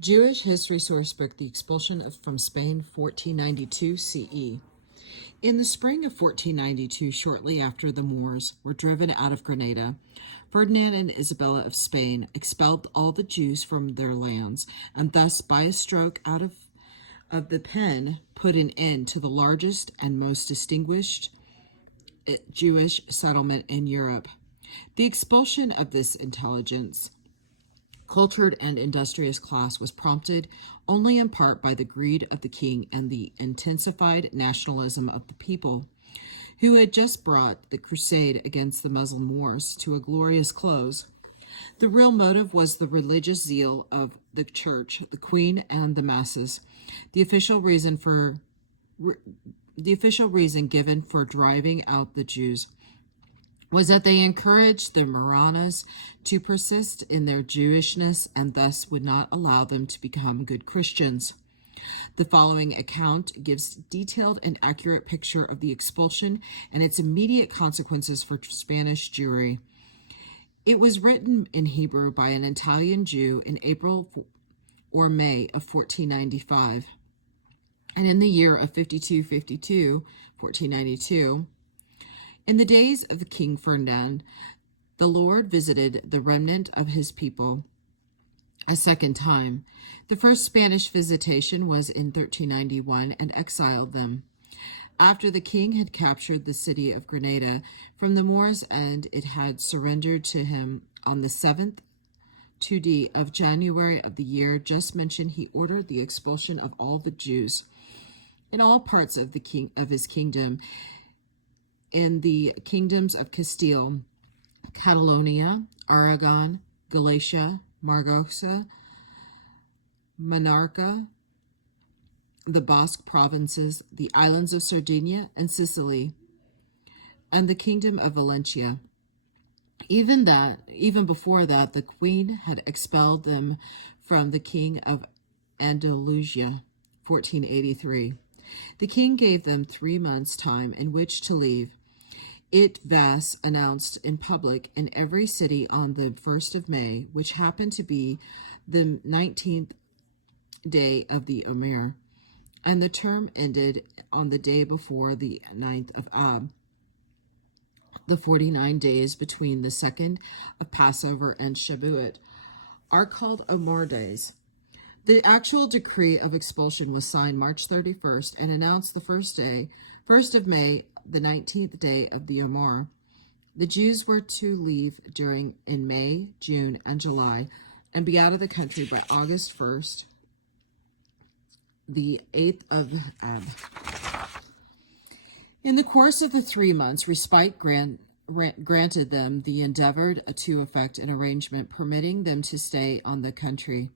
Jewish History Sourcebook The Expulsion from Spain, 1492 CE. In the spring of 1492, shortly after the Moors were driven out of Granada, Ferdinand and Isabella of Spain expelled all the Jews from their lands, and thus, by a stroke out of the pen, put an end to the largest and most distinguished Jewish settlement in Europe. The expulsion of this intelligence, cultured and industrious class was prompted only in part by the greed of the king and the intensified nationalism of the people, who had just brought the crusade against the Muslim wars to a glorious close. The real motive was the religious zeal of the church, the queen, and the masses. The official reason given for driving out the Jews was that they encouraged the Marranas to persist in their Jewishness and thus would not allow them to become good Christians. The following account gives detailed and accurate picture of the expulsion and its immediate consequences for Spanish Jewry. It was written in Hebrew by an Italian Jew in April or May of 1495. And in the year of 1492, in the days of King Ferdinand, the Lord visited the remnant of his people a second time. The first Spanish visitation was in 1391 and exiled them. After the king had captured the city of Granada from the Moors and it had surrendered to him on the 7th 2d of January of the year just mentioned, he ordered the expulsion of all the Jews in all parts of his kingdom, in the kingdoms of Castile, Catalonia, Aragon, Galicia, Margosa, Minorca, the Basque provinces, the islands of Sardinia and Sicily, and the kingdom of Valencia. Even before that, the queen had expelled them from the king of Andalusia, 1483. The king gave them 3 months' time in which to leave. It was announced in public in every city on the 1st of May, which happened to be the 19th day of the Omer, and the term ended on the day before the 9th of Ab. The 49 days between the 2nd of Passover and Shavuot are called Omer days. The actual decree of expulsion was signed March 31st and announced the 1st of May, the 19th day of the Omer. The Jews were to leave in May, June, and July, and be out of the country by August 1st, the 8th of Ab. In the course of the 3 months, respite granted them, the endeavored to effect an arrangement permitting them to stay on the country,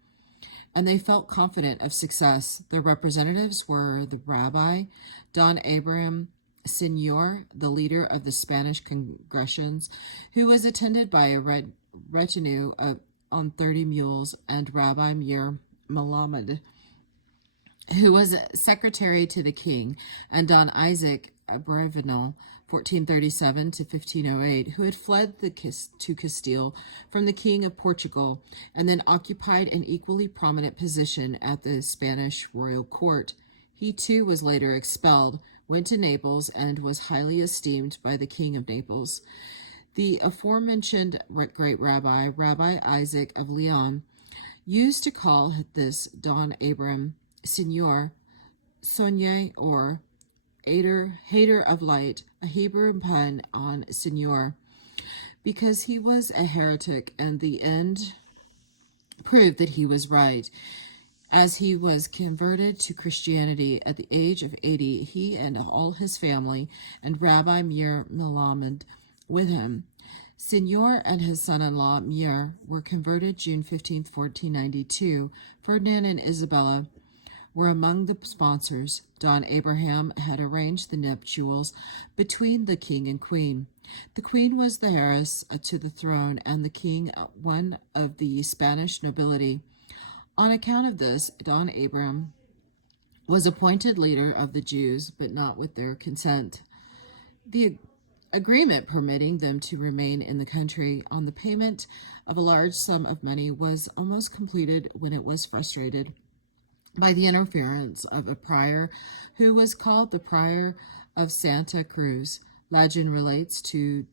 and they felt confident of success. Their representatives were the Rabbi Don Abraham Senior, the leader of the Spanish congregations, who was attended by a retinue on 30 mules, and Rabbi Mir Malamed, who was secretary to the king, and Don Isaac Abravanel, 1437 to 1508, who had fled to Castile from the king of Portugal, and then occupied an equally prominent position at the Spanish royal court. He too was later expelled, went to Naples, and was highly esteemed by the king of Naples. The aforementioned great rabbi, Rabbi Isaac of Leon, used to call this Don Abram Senior, Sonye, or hater of light, a Hebrew pun on Senior, because he was a heretic, and the end proved that he was right. As he was converted to Christianity at the age of 80, he and all his family, and Rabbi Mir Malamed with him. Senior and his son-in-law Mir were converted June 15, 1492. Ferdinand and Isabella were among the sponsors. Don Abraham had arranged the nuptials between the king and queen. The queen was the heiress to the throne, and the king one of the Spanish nobility. On account of this, Don Abraham was appointed leader of the Jews, but not with their consent. The agreement permitting them to remain in the country on the payment of a large sum of money was almost completed when it was frustrated by the interference of a prior who was called the Prior of Santa Cruz. Legend relates to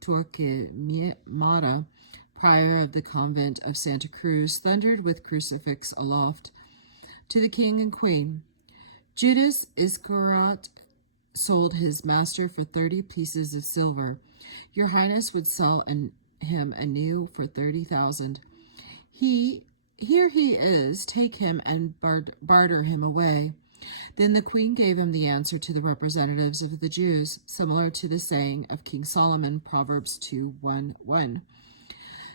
Torquemada, prior of the convent of Santa Cruz, thundered with crucifix aloft to the king and queen. Judas Iscariot sold his master for 30 pieces of silver. Your Highness would sell him anew for 30,000. Here he is, take him and barter him away. Then the queen gave him the answer to the representatives of the Jews, similar to the saying of King Solomon, Proverbs 2:1.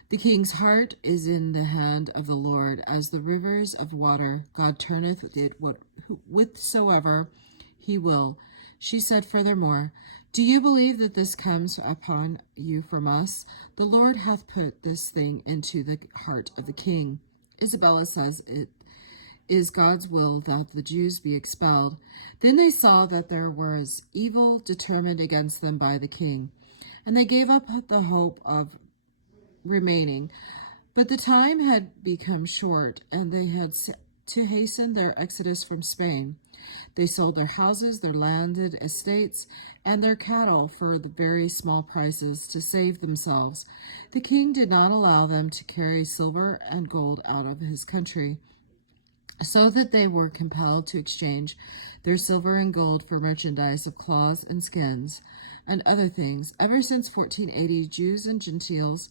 The king's heart is in the hand of the Lord, as the rivers of water. God turneth it whithersoever he will. She said furthermore, do you believe that this comes upon you from us? The Lord hath put this thing into the heart of the king. Isabella says it is God's will that the Jews be expelled. Then they saw that there was evil determined against them by the king, and they gave up the hope of remaining. But the time had become short, and they had to hasten their exodus from Spain. They sold their houses, their landed estates, and their cattle for the very small prices to save themselves. The king did not allow them to carry silver and gold out of his country, so that they were compelled to exchange their silver and gold for merchandise of cloths and skins and other things. Ever since 1480, Jews and Gentiles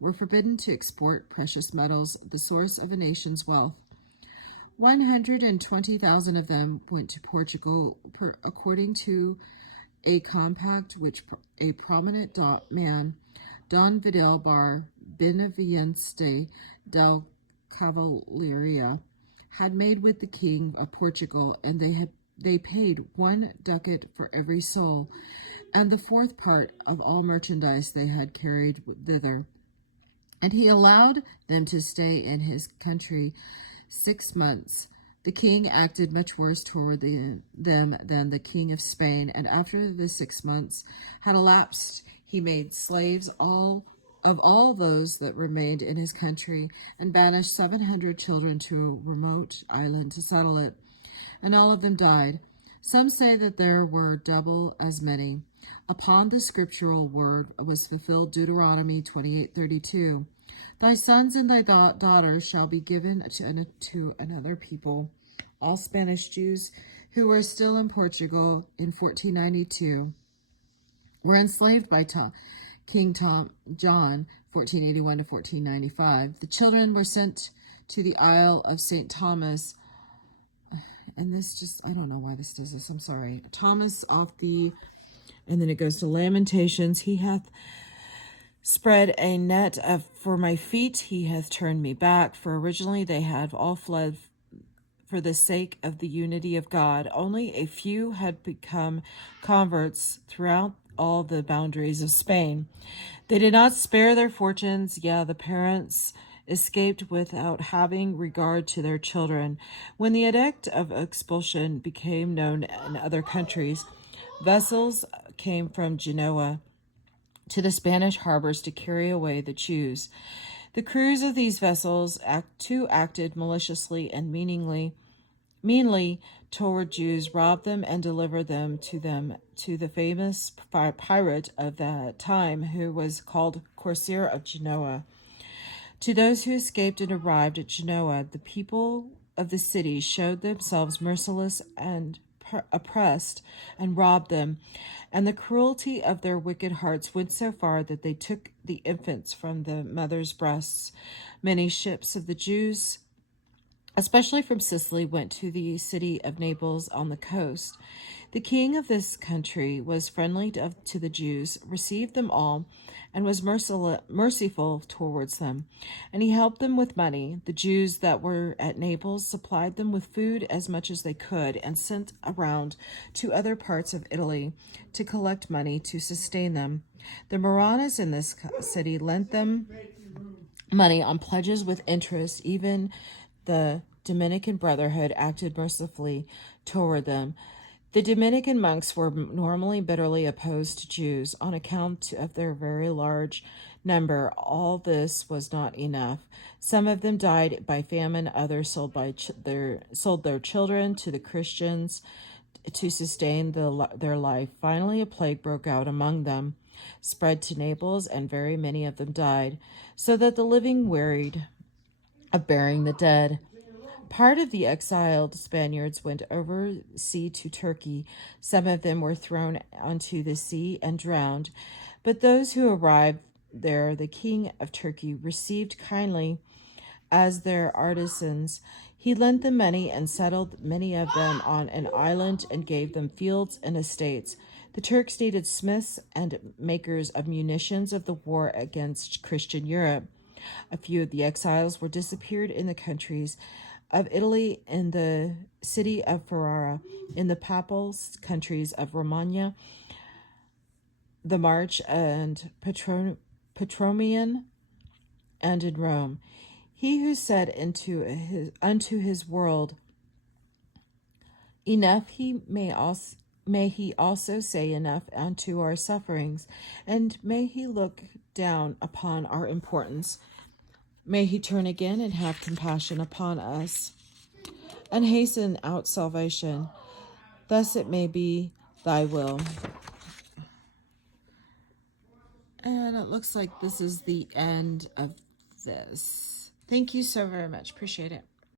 were forbidden to export precious metals, the source of a nation's wealth. 120,000 of them went to Portugal, according to a compact which a prominent man, Don Vidal Bar Beneviente del Cavaleria, had made with the king of Portugal, and they paid 1 ducat for every soul, and the fourth part of all merchandise they had carried thither. And he allowed them to stay in his country 6 months. The king acted much worse toward them than the king of Spain, and after the 6 months had elapsed, he made slaves of all those that remained in his country, and banished 700 children to a remote island to settle it, and all of them died. Some say that there were double as many. Upon the scriptural word was fulfilled Deuteronomy 28:32. Thy sons and thy daughters shall be given to another people. All Spanish Jews who were still in Portugal in 1492 were enslaved by King John, 1481 to 1495. The children were sent to the Isle of St. Thomas, and this just, I don't know why this does this, I'm sorry. Thomas and then it goes to Lamentations. He hath spread a net for my feet, he hath turned me back, for originally they had all fled for the sake of the unity of God. Only a few had become converts throughout all the boundaries of Spain. They did not spare their fortunes. The parents escaped without having regard to their children. When the edict of expulsion became known in other countries, vessels came from Genoa to the Spanish harbors to carry away the Jews. The crews of these vessels acted maliciously and meanly toward Jews, robbed them and delivered them to the famous pirate of that time, who was called Corsair of Genoa. To those who escaped and arrived at Genoa, the people of the city showed themselves merciless and oppressed and robbed them, and the cruelty of their wicked hearts went so far that they took the infants from the mothers' breasts. Many ships of the Jews, especially from Sicily, went to the city of Naples on the coast. The king of this country was friendly to the Jews, received them all, and was merciful towards them, and he helped them with money. The Jews that were at Naples supplied them with food as much as they could, and sent around to other parts of Italy to collect money to sustain them. The Maranas in this city lent them money on pledges with interest. Even the Dominican Brotherhood acted mercifully toward them. The Dominican monks were normally bitterly opposed to Jews on account of their very large number. All this was not enough. Some of them died by famine, others sold their children to the Christians to sustain their life. Finally, a plague broke out among them, spread to Naples, and very many of them died, so that the living wearied of burying the dead. Part of the exiled Spaniards went oversea to Turkey. Some of them were thrown onto the sea and drowned. But those who arrived there, the king of Turkey received kindly as their artisans. He lent them money and settled many of them on an island and gave them fields and estates. The Turks needed smiths and makers of munitions of the war against Christian Europe. A few of the exiles were disappeared in the countries of Italy, in the city of Ferrara, in the papal countries of Romagna, the March and Petromian, and in Rome. He who said unto his world, enough, may he also say enough unto our sufferings, and may he look down upon our importance. May he turn again and have compassion upon us, and hasten out salvation. Thus it may be thy will. And it looks like this is the end of this. Thank you so very much. Appreciate it.